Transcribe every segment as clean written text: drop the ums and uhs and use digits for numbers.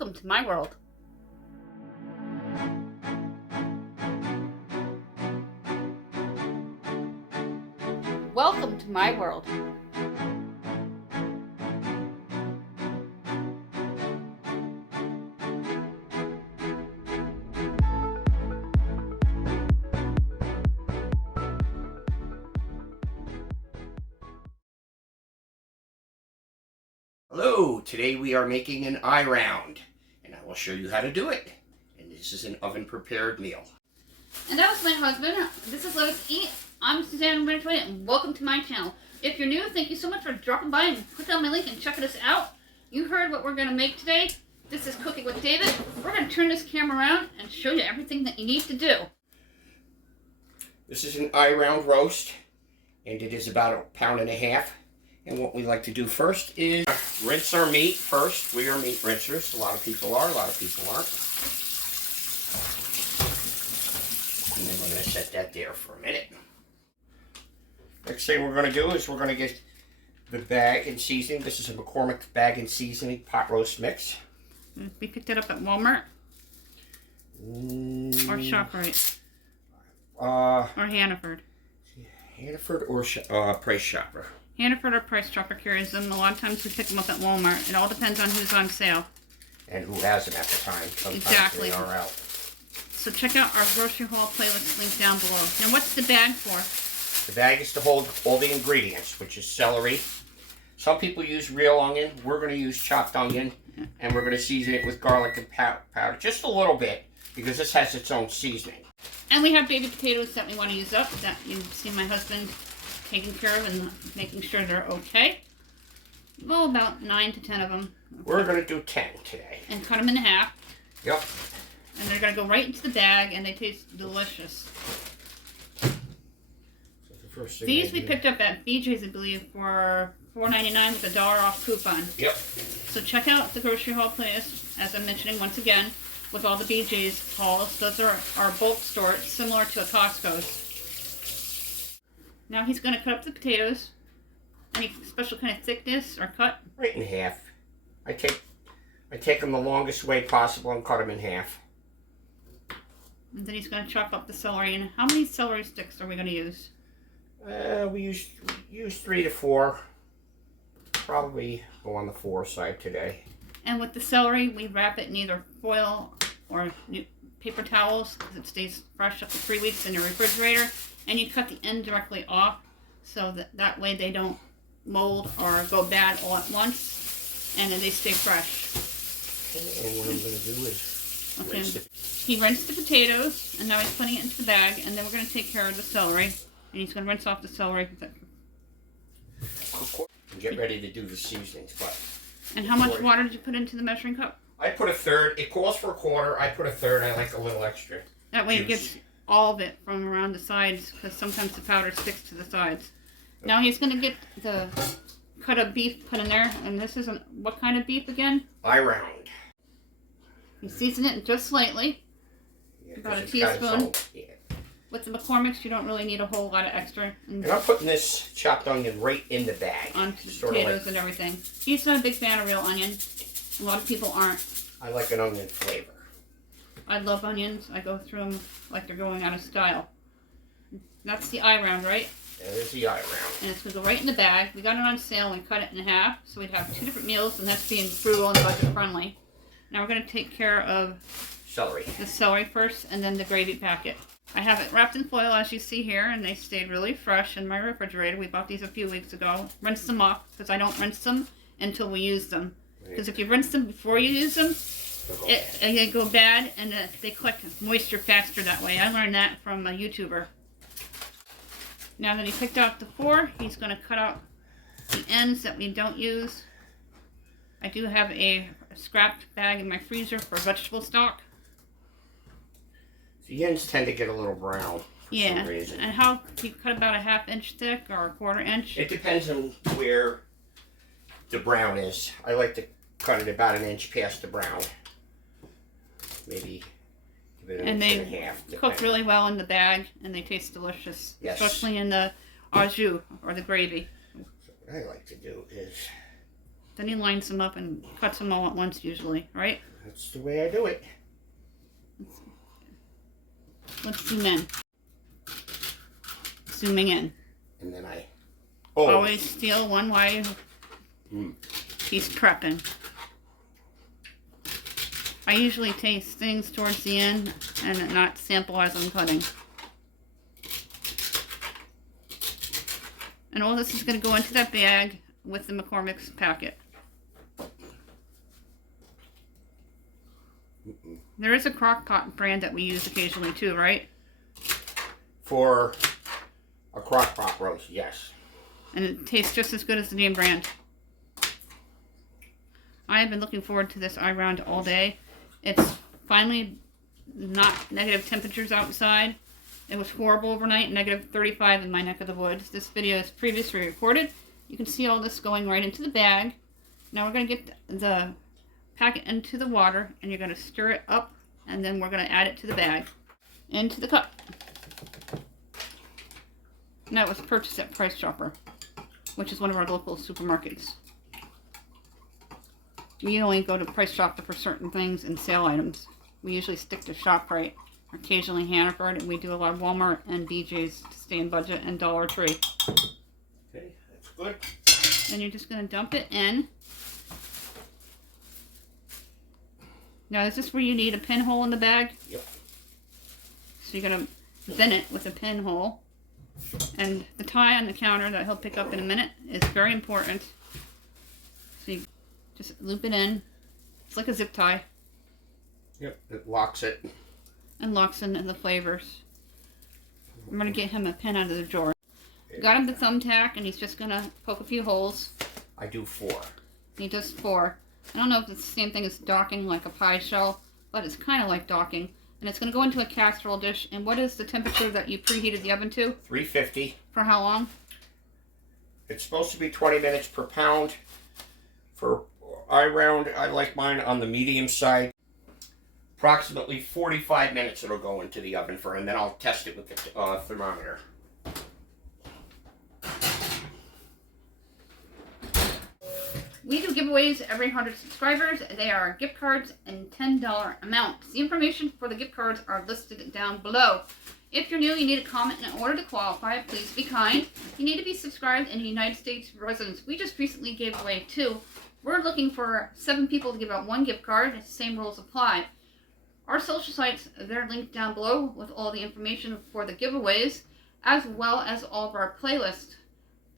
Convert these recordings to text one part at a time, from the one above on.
Welcome to my world. Welcome to my world. Hello, today we are making an eye round, and I will show you how to do it. And this is an oven prepared meal. And that was my husband. This is Let Us Eat. I'm Suzanne Bridgeway, and welcome to my channel. If you're new, thank you so much for dropping by and click on my link and checking us out. You heard what we're going to make today. This is Cooking with David. We're going to turn this camera around and show you everything that you need to do. This is an eye round roast, and it is about 1.5 pounds. And what we like to do first is rinse our meat first. We are meat rinsers. A lot of people are, a lot of people aren't. And then we're going to set that there for a minute. Next thing we're going to do is we're going to get the bag and seasoning. This is a McCormick bag and seasoning pot roast mix. We picked it up at Walmart or ShopRite or Hannaford. Hannaford or Price Chopper. Hannaford or Price Chopper carries them. A lot of times we pick them up at Walmart. It all depends on who's on sale. And who has them at the time. Sometimes exactly. They are out. So check out our grocery haul playlist link down below. Now what's the bag for? The bag is to hold all the ingredients, which is celery. Some people use real onion. We're going to use chopped onion. And we're going to season it with garlic and powder. Just a little bit, because this has its own seasoning. And we have baby potatoes that we want to use up. That you've seen my husband taking care of and making sure they're okay. Well, about 9 to 10 of them. We're going to do 10 today. And cut them in half. Yep. And they're going to go right into the bag, and they taste delicious. So the first thing These we picked up at BJ's, I believe, for $4.99 with a $1 off coupon. Yep. So check out the grocery haul playlist, as I'm mentioning once again, with all the BJ's hauls. Those are our bulk store, similar to a Costco's. Now he's going to cut up the potatoes. Any special kind of thickness or cut? Right in half. I take them the longest way possible and cut them in half. And then he's going to chop up the celery. And how many celery sticks are we going to use? We use 3 to 4. Probably go on the 4 side today. And with the celery, we wrap it in either foil or paper towels because it stays fresh up to 3 weeks in your refrigerator. And you cut the end directly off so that way they don't mold or go bad all at once, and then they stay fresh. And what I'm going to do is rinse it. He rinsed the potatoes, and now he's putting it into the bag, and then we're going to take care of the celery. And he's going to rinse off the celery. And get ready to do the seasonings. And how much water did you put into the measuring cup? I put 1/3. It calls for 1/4. I put 1/3. I like a little extra. That way it gets all of it from around the sides, because sometimes the powder sticks to the sides. Now he's going to get the cut of beef put in there, and this isn't, what kind of beef again? Eye round. You season it just slightly, about a teaspoon. Yeah. With the McCormick's, you don't really need a whole lot of extra. And I'm putting this chopped onion right in the bag. Onto the potatoes and everything. He's not a big fan of real onion. A lot of people aren't. I like an onion flavor. I love onions. I go through them like they're going out of style. That's the eye round, right? That is the eye round. And it's going to go right in the bag. We got it on sale and we cut it in half. So we'd have 2 different meals, and that's being frugal and budget friendly. Now we're going to take care of Celery. the celery first, and then the gravy packet. I have it wrapped in foil, as you see here, and they stayed really fresh in my refrigerator. We bought these a few weeks ago. Rinse them off, because I don't rinse them until we use them. Because if you rinse them before you use them, they go bad, and they collect moisture faster that way. I learned that from a YouTuber. Now that he picked out the 4, he's going to cut out the ends that we don't use. I do have a scrapped bag in my freezer for vegetable stock. The ends tend to get a little brown for some reason. And how do you cut about a 1/2 inch thick or a 1/4 inch? It depends on where the brown is. I like to cut it about 1 inch past the brown. Maybe give it an inch and a half. And they cook really well in the bag, and they taste delicious. Yes. Especially in the au jus or the gravy. So what I like to do is Then he lines them up and cuts them all at once usually, right? That's the way I do it. Let's zoom in. Zooming in. And then I always steal one while he's prepping. I usually taste things towards the end and not sample as I'm cutting. And all this is going to go into that bag with the McCormick's packet. There is a crock pot brand that we use occasionally too, right? For a crock pot roast, yes. And it tastes just as good as the name brand. I have been looking forward to this iRound all day. It's finally not negative temperatures outside. It was horrible overnight, negative 35 in my neck of the woods. This video is previously recorded. You can see all this going right into the bag. Now we're going to get the packet into the water, and you're going to stir it up, and then we're going to add it to the bag, into the cup. And that was purchased at Price Chopper, which is one of our local supermarkets. We only go to Price Chopper for certain things and sale items. We usually stick to ShopRite, occasionally Hannaford, and we do a lot of Walmart and BJ's to stay in budget, and Dollar Tree. Okay, that's good. And you're just going to dump it in. Now, is this where you need a pinhole in the bag? Yep. So you're going to bend it with a pinhole. And the tie on the counter that he'll pick up in a minute is very important. So you just loop it in. It's like a zip tie. Yep, it locks it. And locks in the flavors. I'm going to get him a pin out of the drawer. Got him the thumbtack, and he's just going to poke a few holes. I do 4. He does 4. I don't know if it's the same thing as docking like a pie shell, but it's kind of like docking. And it's going to go into a casserole dish. And what is the temperature that you preheated the oven to? 350. For how long? It's supposed to be 20 minutes per pound. For iRound, I like mine on the medium side. Approximately 45 minutes it'll go into the oven for, and then I'll test it with the thermometer. We do giveaways every 100 subscribers. They are gift cards and $10 amounts. The information for the gift cards are listed down below. If you're new, you need a comment in order to qualify. Please be kind. You need to be subscribed and United States residents. We just recently gave away 2. We're looking for 7 people to give out 1 gift card. Same rules apply. Our social sites, they're linked down below with all the information for the giveaways, as well as all of our playlists.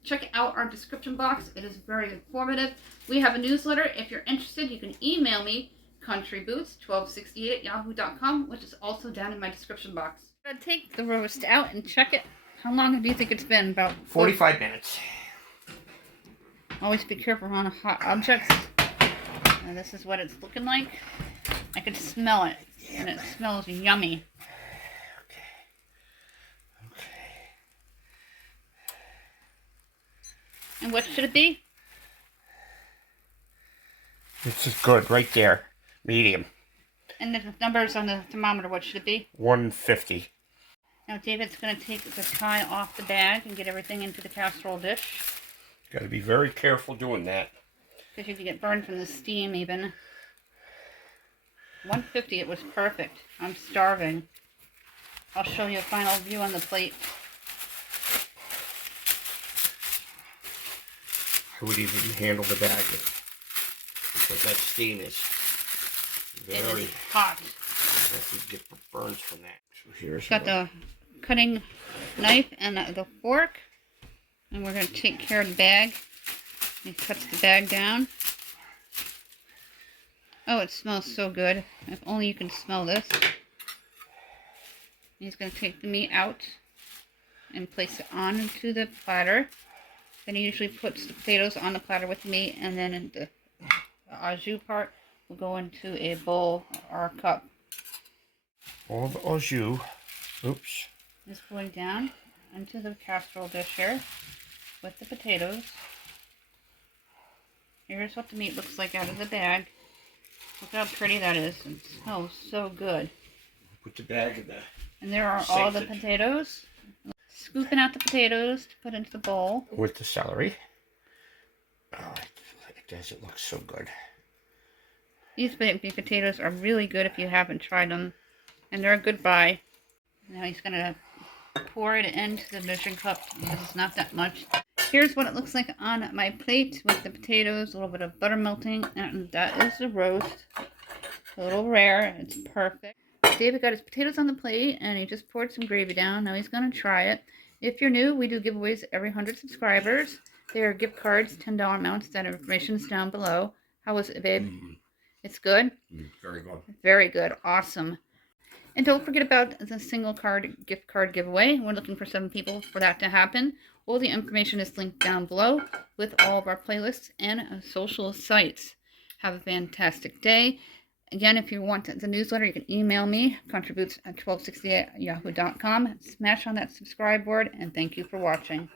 Check out our description box. It is very informative. We have a newsletter. If you're interested, you can email me, countryboots1268@yahoo.com, which is also down in my description box. I'm gonna take the roast out and check it. How long do you think it's been? About 45 minutes. Always be careful on hot objects. And this is what it's looking like. I can smell it, and it smells yummy. And what should it be? This is good, right there. Medium. And the numbers on the thermometer, what should it be? 150. Now David's going to take the tie off the bag and get everything into the casserole dish. Got to be very careful doing that. Because you can get burned from the steam even. 150, it was perfect. I'm starving. I'll show you a final view on the plate. I would even handle the bag because that steam is very hot. You get burns from that. So here's got the cutting knife and the fork, and we're going to take care of the bag. He cuts the bag down. Oh, it smells so good. If only you can smell this. He's going to take the meat out and place it onto the platter. Then he usually puts the potatoes on the platter with the meat, and then the au jus part will go into a bowl or a cup. All the au jus, oops, is going down into the casserole dish here with the potatoes. Here's what the meat looks like out of the bag. Look how pretty that is. It smells so good. Put the bag in there. And there are all the potatoes. Scooping out the potatoes to put into the bowl. With the celery. Oh, It does. It looks so good. These baby potatoes are really good if you haven't tried them. And they're a good buy. Now he's going to pour it into the measuring cup because it's not that much. Here's what it looks like on my plate with the potatoes, a little bit of butter melting, and that is the roast. A little rare. It's perfect. David got his potatoes on the plate, and he just poured some gravy down. Now he's going to try it. If you're new, we do giveaways every 100 subscribers. They are gift cards, $10 amounts. That information is down below. How was it, babe? It's good? Very good. Very good. Awesome. And don't forget about the single card gift card giveaway. We're looking for 7 people for that to happen. All the information is linked down below with all of our playlists and social sites. Have a fantastic day. Again, if you want the newsletter, you can email me, contributes at 1260 at yahoo.com. Smash on that subscribe board, and thank you for watching.